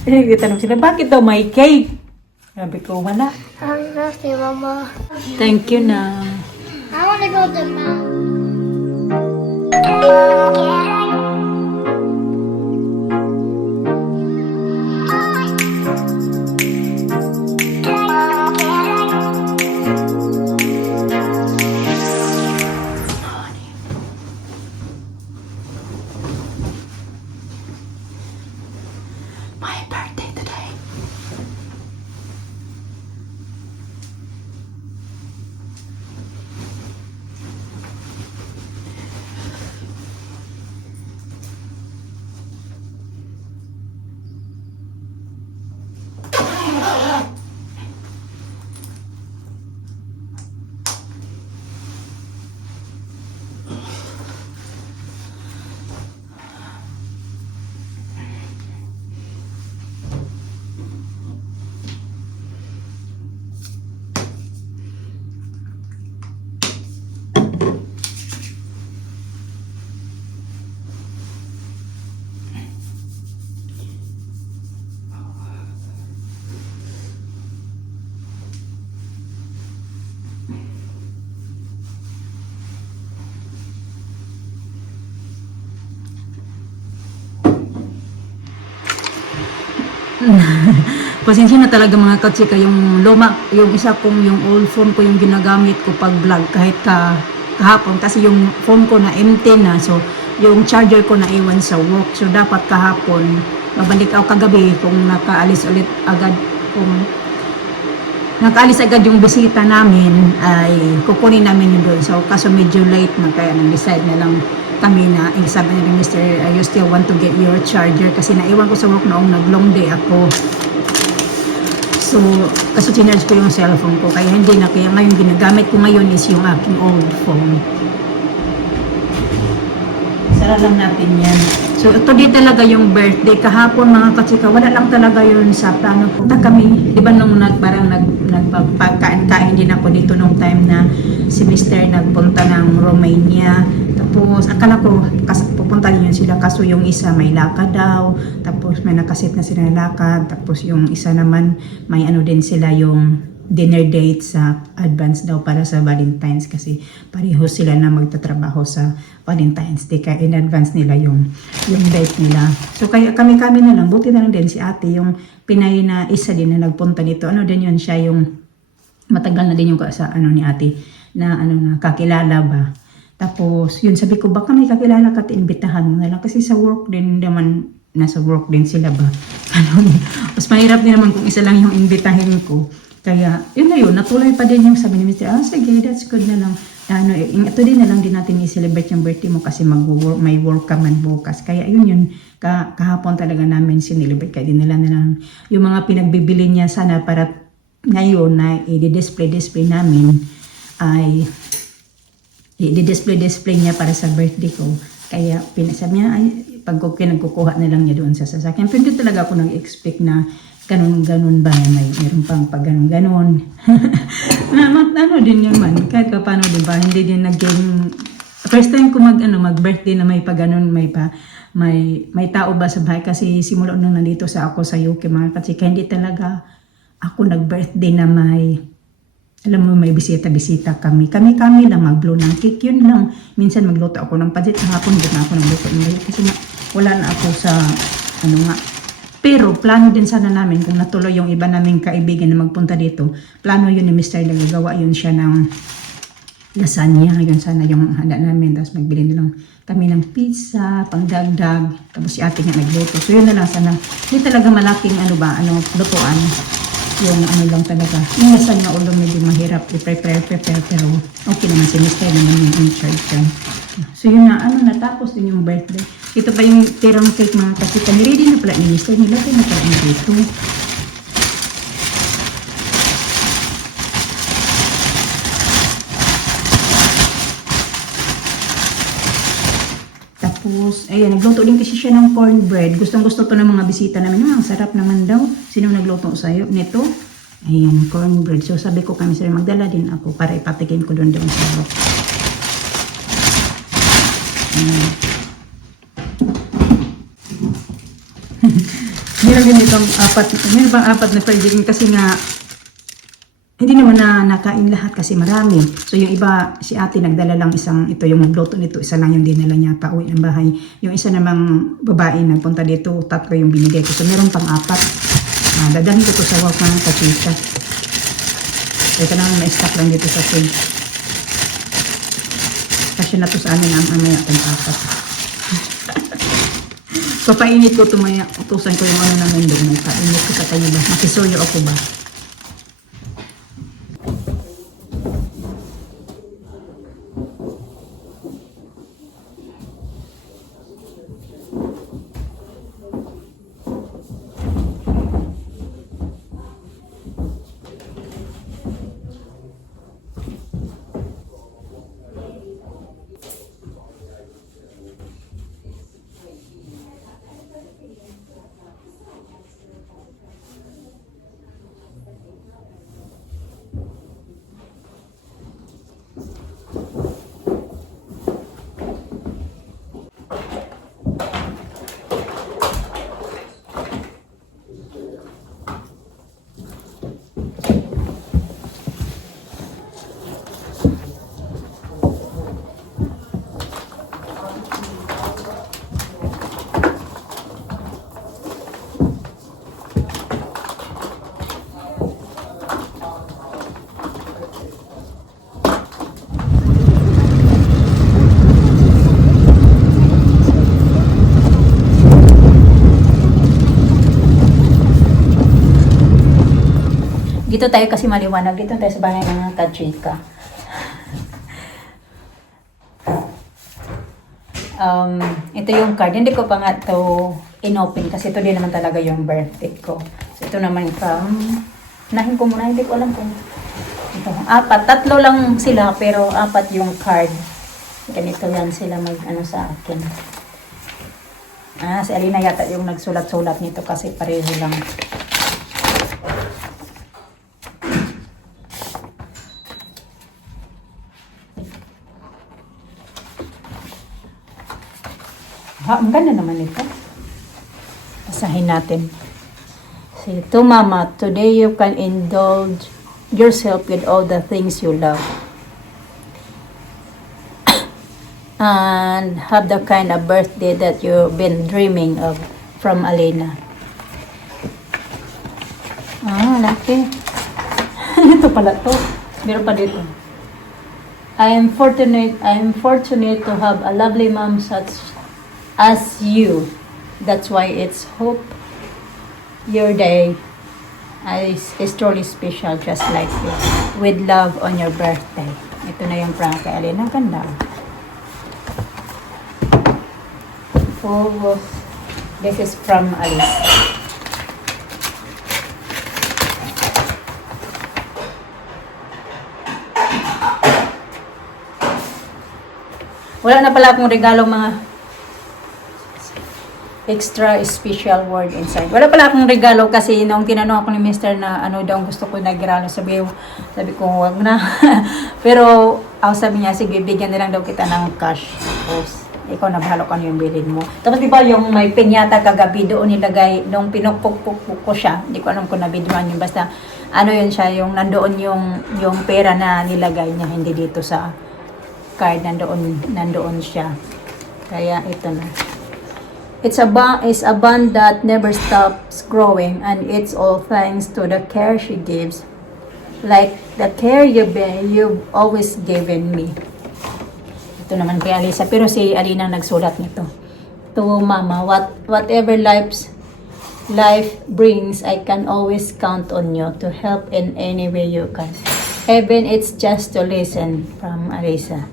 Tanong sila, bakit daw may cake? Sabi ko, wala. I'm thirsty, Mama. Thank you na. I want to go to the mountain. My birthday today. Pasensya na talaga mga katsika, yung luma, yung isa kong yung old phone ko yung ginagamit ko pag vlog kahit kahapon kasi yung phone ko na empty na, so yung charger ko na iwan sa work, so dapat kahapon mabalik ako kagabi kung nakaalis ulit agad, kung nakaalis agad yung bisita namin ay kukunin namin yun doon, so kaso medyo late na kaya nag-decide na lang kami na, sabi ni Mr. You still want to get your charger kasi naiwan ko sa work noong nag-long day ako. So, kasi chinarge ko yung cellphone ko kaya hindi na, kaya ngayon ginagamit ko ngayon is yung aking old phone. Sara lang natin yan. So, ito din talaga yung birthday. Kahapon mga katsika, wala lang talaga yun sa plano. Punta kami, di ba nung nagpagkain-kain din ako dito nung time na si Mr. nagpunta ng Romania. Tapos, akala ko, pupunta din yun sila, kaso yung isa may lakad daw, tapos may nakasit na sila na lakad, tapos yung isa naman, may ano din sila yung dinner date sa advance daw para sa Valentine's kasi pareho sila na magtatrabaho sa Valentine's Day, kaya in advance nila yung date nila. So, kaya kami na lang, buti na lang din si ate, yung Pinay na isa din na nagpunta dito, ano din yun siya, yung matagal na din yung sa ano ni ate, na ano na, kakilala ba. Tapos, yun, sabi ko, baka may kakilala ka, imbitahan mo na lang. Kasi sa work din naman, nasa work din sila ba. Ano, mas mahirap din naman kung isa lang yung imbitahin ko. Kaya, yun na yun, natuloy pa din yung sabi ni Mr. Sige, that's good na lang. Ano, ito din na lang din natin i-celebrate yung birthday mo kasi may work ka man bukas. Kaya yun, kahapon talaga namin sinelebrate. Kaya din nila na lang yung mga pinagbibili niya sana para ngayon na i-display namin ay i-display niya para sa birthday ko. Kaya sabi niya, ay, pag pinagkukuha na lang niya doon sa sasakyan. Pero hindi talaga ako nag-expect na ganun-ganun ba, mayroon pang pag ganun-ganun. Ano din yun man, kahit pa paano diba, hindi din naging, first time ko mag-birthday na may pag ganun, may tao ba sa bahay, kasi simula nung nandito ako sa UK mga katsika, hindi talaga ako nag-birthday na alam mo, may bisita kami lang mag-blow ng cake, yun lang. Minsan magluto ako ng pancit, kahapon hindi na ako nagluto ng pancit kasi wala na ako sa ano nga. Pero plano din sana namin kung natuloy yung iba naming kaibigan na magpunta dito. Plano yun ni Mr. Nagagawa yun siya ng lasagna, yun sana yung handa namin. Tapos magbili na lang kami ng pizza, pangdagdag. Tapos si ate nga nagluto. So yun na lang sana. Hindi talaga malaking lutuan. Yung lang talaga. Yung lasagna ulo medyo mahirap i-prepare, pero okay naman si Mr. naman yung in charge yan. So yun na, natapos din yung birthday. Ito pa yung tirang cake mga kasita. Niready na pala ni Mr. Nilagay na pala niya dito. Tapos, ayan, nagluto din kasi siya ng cornbread. Gustong-gusto to ng mga bisita namin. Ang sarap naman daw. Sino nagluto sa'yo? Nito? Ayan, cornbread. So, sabi ko kami sir, magdala din ako para ipatikin ko doon sa harap. Meron din itong meron bang apat na fried chicken kasi nga hindi naman na nakain lahat kasi marami. So yung iba, si ate nagdala lang isang, ito yung magluto nito, isa lang yung dinala niya pauwi ng bahay. Yung isa namang babae nagpunta dito, 3 yung binigay ko. So meron pang 4. Dadalhin ko to sa wak ng kachika. Kaya naman may stock lang dito sa fridge. Kasi na to sa amin ang amaya pang 4. Papainit ko tumaya, utusan ko yung ano namin doon. Painit ko sa tayo ba? Makisuyo ako ba? Dito tayo kasi maliwanag. Dito tayo sa bahay ng kachika. Ito yung card. Hindi ko pa nga ito inopen kasi ito din naman talaga yung birthday ko. So ito naman nahin ko muna. Hindi ko alam kung ito. 4. 3 lang sila pero 4 yung card. Ganito yan sila mag-ano sa akin. Si Alina yata yung nagsulat-sulat nito kasi pareho lang. Ang ganda naman ito. Basahin natin. Say, to Mama, today you can indulge yourself with all the things you love. And have the kind of birthday that you've been dreaming of from Alina. Laki. Ito pala to. Meron pa dito. I am fortunate to have a lovely mom such as you. That's why it's hope your day is truly special just like you. With love on your birthday. Ito na yung prank kay Alina. Ang ganda. This is from Alice. Wala na pala akong regalo mga extra special word inside. Wala pala akong regalo kasi nung tinanong ako ni Mr. na ano daw gusto ko na regalo, sabi ko wag na. Pero sabi niya, sige, bigyan na lang daw kita ng cash. Tapos, ikaw na bahala kung ano yung bilhin mo. Tapos diba yung may pinyata kagabi doon nilagay, nung pinukpuk ko siya, hindi ko alam kung nabidyoan yun, basta ano yun siya, yung nandoon yung pera na nilagay niya, hindi dito sa card, nandoon siya. Kaya ito na. It's a bond that never stops growing, and it's all thanks to the care she gives, like the care you've always given me. Ito naman kay Alisa, pero si Alina nagsulat nito. To Mama, whatever life brings, I can always count on you to help in any way you can. Even it's just to listen. From Alisa.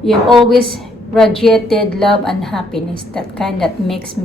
You've always radiated love and happiness, that kind that makes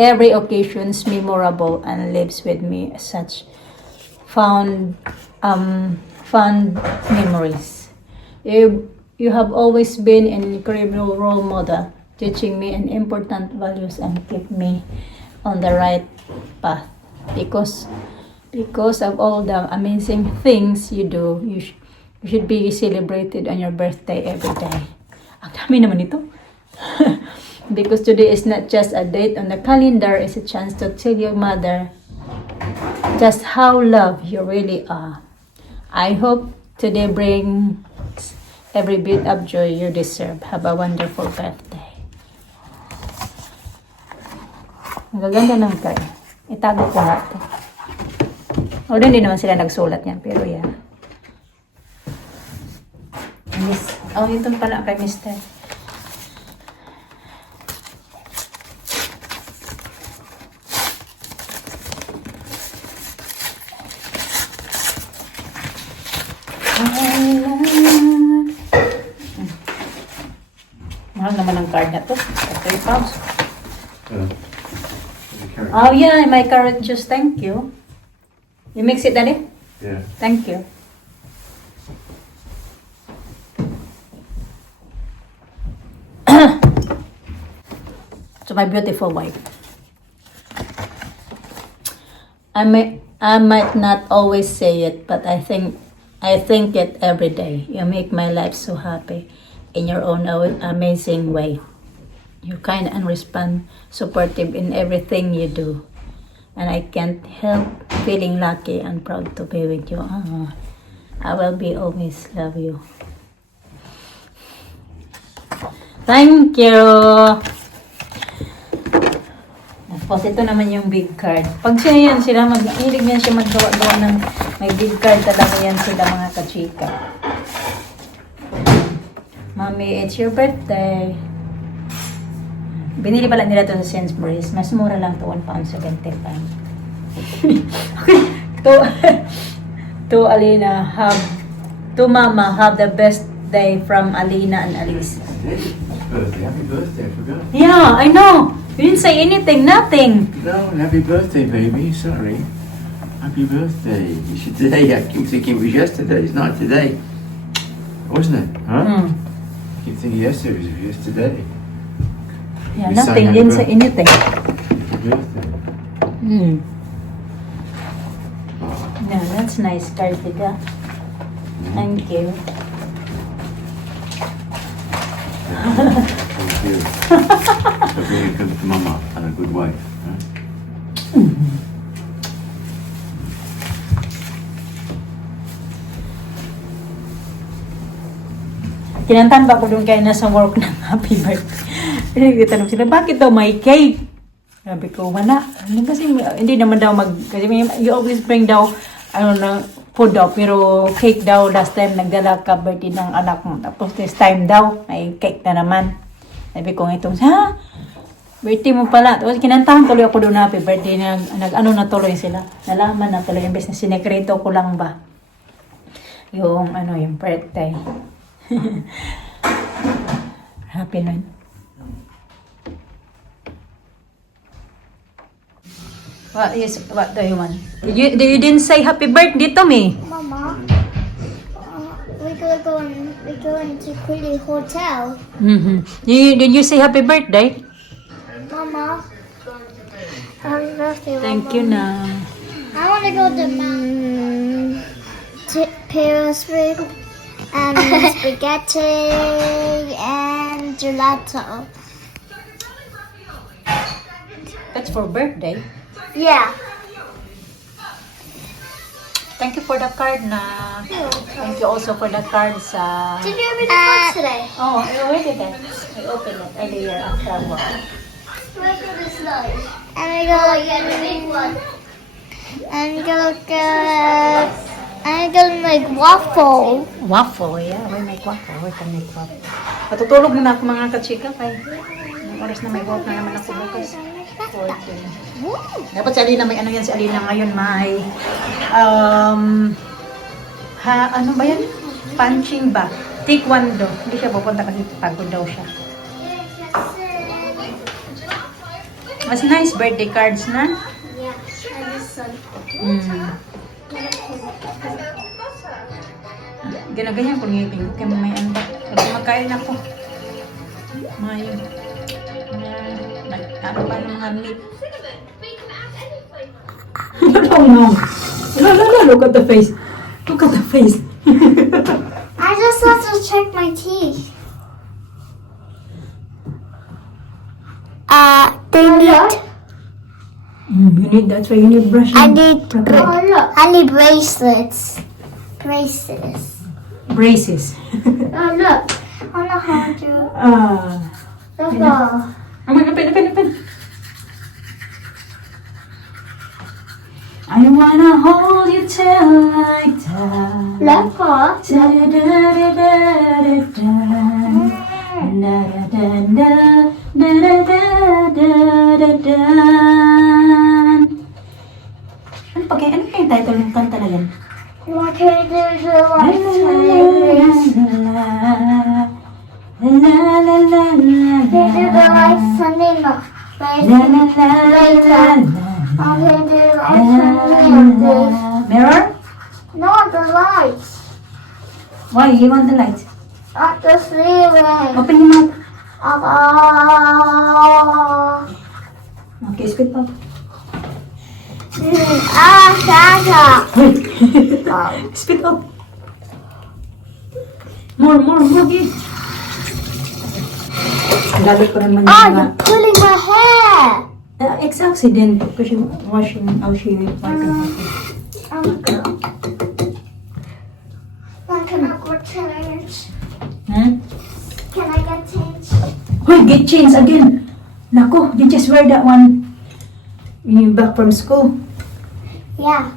every occasions memorable and lives with me such fond memories. You have always been an incredible role model, teaching me an important values and keep me on the right path. Because of all the amazing things you do, you should be celebrated on your birthday every day. Ang dami naman ito. Because today is not just a date on the calendar, it's a chance to tell your mother just how loved you really are. I hope today brings every bit of joy you deserve. Have a wonderful birthday. Ang gaganda ng card. Itago ko natin. Although hindi naman sila nagsulat niyan, pero yeah. Miss, oh, ito pala kay Mr. Mahal naman ang card na to. 3 pounds. Oh yeah, my carrot juice. Thank you. You mix it, Daddy? Yeah. Thank you. To my beautiful wife. I might not always say it, but I think it every day. You make my life so happy in your own amazing way. You're kind and supportive in everything you do. And I can't help feeling lucky and proud to be with you. I will be always love you. Thank you! Tapos ito naman yung big card. Pag siya yan, hilig yan siya maggawa-gawa ng may big card. Talaga yan sila mga kachika. Mommy, it's your birthday. Binili pala nila to sa Sainsbury's. Mas mura lang to, £1.75. to Alina, to Mama, have the best day from Alina and Alice. Happy birthday, I forgot. Yeah, I know. You didn't say anything, nothing. No, happy birthday, baby. Sorry. Happy birthday. It's today. I keep thinking it was yesterday. It's not today. Wasn't it? Huh? I keep thinking yesterday was yesterday. Yeah, We nothing. sang Didn't happy say anything. Happy birthday. No, that's nice, Kartika. Thank you. Thank you. So bring it to Mama and a good wife. Huh? Kinantahan pa ko doon kayo nasa work ng happy birthday. Tanong sila, bakit daw may cake? Sabi ko, wala. Kasi hindi naman daw kasi you always bring daw, food daw, pero cake daw last time nagdala ka birthday ng anak mo. Tapos this time daw, may cake na naman. Sabi ko itong, birthday mo pala. Tapos kinantahan tuloy ako doon happy birthday. Na tuloy sila. Nalaman na tuloy. Imbes na sinekreto ko lang ba. Yung birthday. Happy nun. What do you want? You didn't say happy birthday to me. Mama, we're going to Quilly Hotel. Mm-hmm. Did you say happy birthday? Mama, happy birthday, Thank Mama. you na. I want to go to Pillsbury and spaghetti and gelato. That's for birthday. Yeah. Thank you for the card na. Thank you also for the card sa... Did you open the box today? Oh, I already did. I opened it earlier after work. Look at this note. And we go the big one. And we gonna make waffle. Waffle, yeah. We make waffle. We can make waffle. Patutulog na ako mga kachika kay may oras na may work na naman ako bukas. 14. Dapat si Alina may si Alina ngayon may ano ba yan? Punching bag. Taekwondo. Hindi siya pupunta kasi pagod daw siya. Mas nice birthday cards na. Yeah, and this one. Ginaganyan ko ngipin ko kaya may ano ba. Kasi magkain ako. May ano ba ng mga meat. No. Look at the face. Look at the face. I just have to check my teeth. they need. You need, that's why you need brushing. I need. Oh, look. I need bracelets. Braces. Braces. Oh look. I know how to. Look. Oh my God, pen. I wanna hold you till I die. Look. Ano yung title ng kanta na yan? What can you do lights? Can you do the lights Sunday night? Later. I can do lights Sunday. Mirror? Not the lights. Why? You want the lights? Not the ceiling. Open your mouth. Oh. Okay, spit pa. Santa. Spit up. More, give. Lalo ko naman yung Oh, mga... you're pulling my hair. Ex-accident. Kasi washing Oh, wiping. girl. Can I go change? Huh? Can I get change? Hoy, get chains again. Nako, you just wear that one when you back from school. Yeah.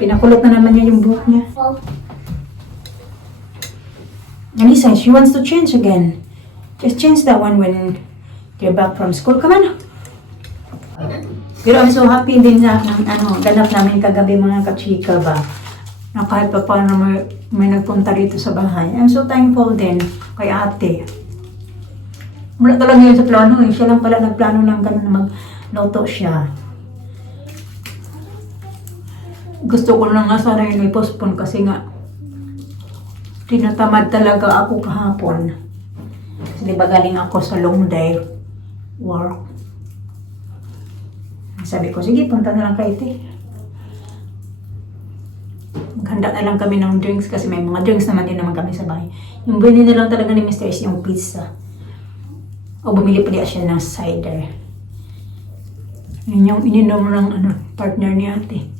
Pinakulot na naman niya yung buhok niya. Anissa, she wants to change again. Just change that one when you're back from school. Come on. Pero I'm so happy din na ganap namin kagabi mga kachika ba. Na kahit pa paano may nagpunta rito sa bahay. I'm so thankful din kay ate. Wala talaga yun sa plano eh. Siya lang pala nagplano ng gano'n na magluto siya. Gusto ko na nga sana yun may postpone kasi nga tinatamad talaga ako kahapon. Kasi di ba galing ako sa long day work. Sabi ko, sige, punta na lang kay ate. Maghanda na lang kami ng drinks kasi may mga drinks naman din naman kami sa bahay. Yung bili na lang talaga ni Mr. is yung pizza. O bumili pa diya siya ng cider. Yun yung ininom ng partner ni ate.